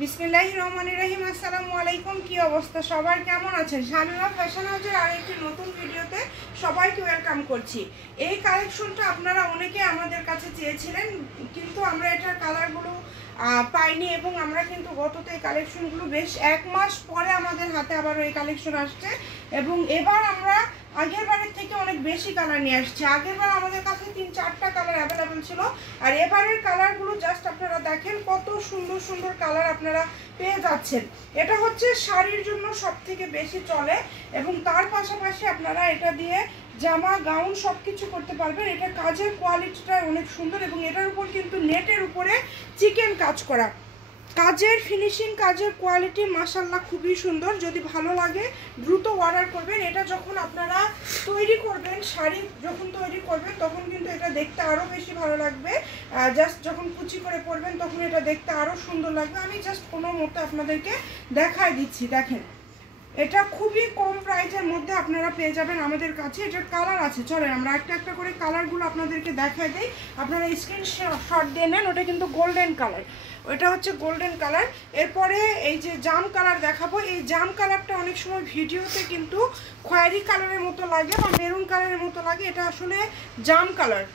বিসমিল্লাহির রহমানির রহিম। আসসালামু আলাইকুম। কি অবস্থা সবার, কেমন আছেন? শামিমা ফ্যাশন হাউসের আরেকটি নতুন ভিডিওতে সবাইকে ওয়েলকাম করছি। এই কালেকশনটা আপনারা অনেকে আমাদের কাছে চেয়েছিলেন, কিন্তু আমরা এটার কালারগুলো পাইনি এবং আমরা কিন্তু গততে এই কালেকশনগুলো বেশ 1 মাস পরে আমাদের হাতে আবারও এই কালেকশন আসছে এবং এবার আমরা আগের বারের থেকে অনেক বেশি কালার নিয়ে আসছি। আগের বার আমাদের কাছে 3-4টা কালার অ্যাভেলেবেল ছিল, আর এবারের কালারগুলো জাস্ট আপনারা দেখেন কত সুন্দর সুন্দর কালার আপনারা পেয়ে যাচ্ছেন। এটা হচ্ছে শাড়ির জন্য সব থেকে বেশি চলে এবং তার পাশাপাশি আপনারা এটা দিয়ে জামা গাউন সব কিছু করতে পারবেন। এটা কাজের কোয়ালিটিটা অনেক সুন্দর এবং এটার উপর কিন্তু নেটের উপরে চিকেন কাজ করা, কাজের ফিনিশিং, কাজের কোয়ালিটি মাশাআল্লাহ খুবই সুন্দর। যদি ভালো লাগে দ্রুত অর্ডার করবেন। এটা যখন আপনারা তৈরি করবেন, শাড়ি যখন তৈরি করবেন তখন কিন্তু এটা দেখতে আরও বেশি ভালো লাগবে। জাস্ট যখন কুচি করে পরবেন তখন এটা দেখতে আরও সুন্দর লাগবে। আমি জাস্ট কোনো মতো আপনাদেরকে দেখায় দিচ্ছি। দেখেন, এটা খুবই কম প্রাইসের মধ্যে আপনারা পেয়ে যাবেন আমাদের কাছে। এটার কালার আছে, চলেন আমরা একটা একটা করে কালারগুলো আপনাদেরকে দেখায় দিই। আপনারা স্ক্রিনশট দিয়ে নেন। ওটা কিন্তু গোল্ডেন কালার, ওটা হচ্ছে গোল্ডেন কালার। এরপরে এই যে জাম কালার দেখাবো। এই জাম কালারটা অনেক সময় ভিডিওতে কিন্তু খয়েরি কালারের মতো লাগে বা মেরুন কালারের মতো লাগে, এটা আসলে জাম কালার।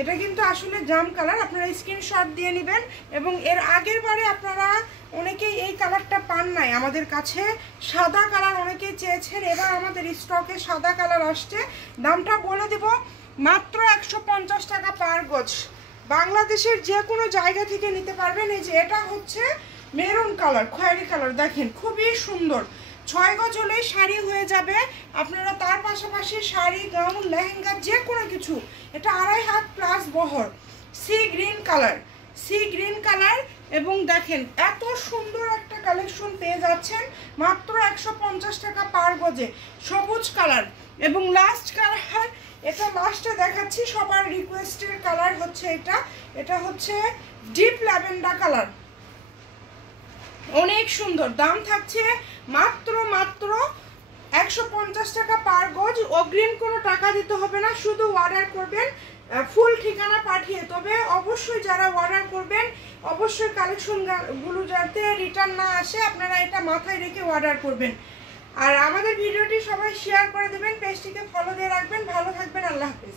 এটা কিন্তু আসলে জাম কালার, আপনারা স্ক্রিনশট দিয়ে নেবেন। এবং এর আগের বারে আপনারা অনেকেই এই কালারটা পান নাই আমাদের কাছে, সাদা কালার অনেকেই চেয়েছেন। এবার আমাদের স্টকে সাদা কালার আসছে। দামটা বলে দেব, মাত্র 150 টাকা পার গজ। বাংলাদেশের যে কোনো জায়গা থেকে নিতে পারবেন। এই যে এটা হচ্ছে মেরুন কালার, খয়েরি কালার, দেখেন খুবই সুন্দর। 6 গজ হলেই শাড়ি হয়ে যাবে। আপনারা তার পাশাপাশি শাড়ি, গাউন, লেহেঙ্গা যে কোনো কিছু। এটা 2.5 হাত প্লাস বহর, sea green colour, sea green colour. এবং দেখেন এত সুন্দর একটা কালেকশন পেয়ে যাচ্ছেন মাত্র 150 টাকা পার গজে। সবুজ কালার এবং লাস্ট কালার, এটা লাস্টে দেখাচ্ছি, সবার রিকোয়েস্টের কালার হচ্ছে এটা। এটা হচ্ছে ডিপ ল্যাভেন্ডার কালার, অনেক সুন্দর। দাম থাকছে মাত্র 150 টাকা পার গজ। অগ্রিম কোনো টাকা দিতে হবে না, শুধু অর্ডার করবেন ফুল ঠিকানা পাঠিয়ে। তবে অবশ্যই যারা অর্ডার করবেন অবশ্যই কালেকশনগুলো যাতে রিটার্ন না আসে আপনারা এটা মাথায় রেখে অর্ডার করবেন। আর আমাদের ভিডিওটি সবাই শেয়ার করে দেবেন, পেজটিকে ফলো দিয়ে রাখবেন। ভালো থাকবেন, আল্লাহ হাফেজ।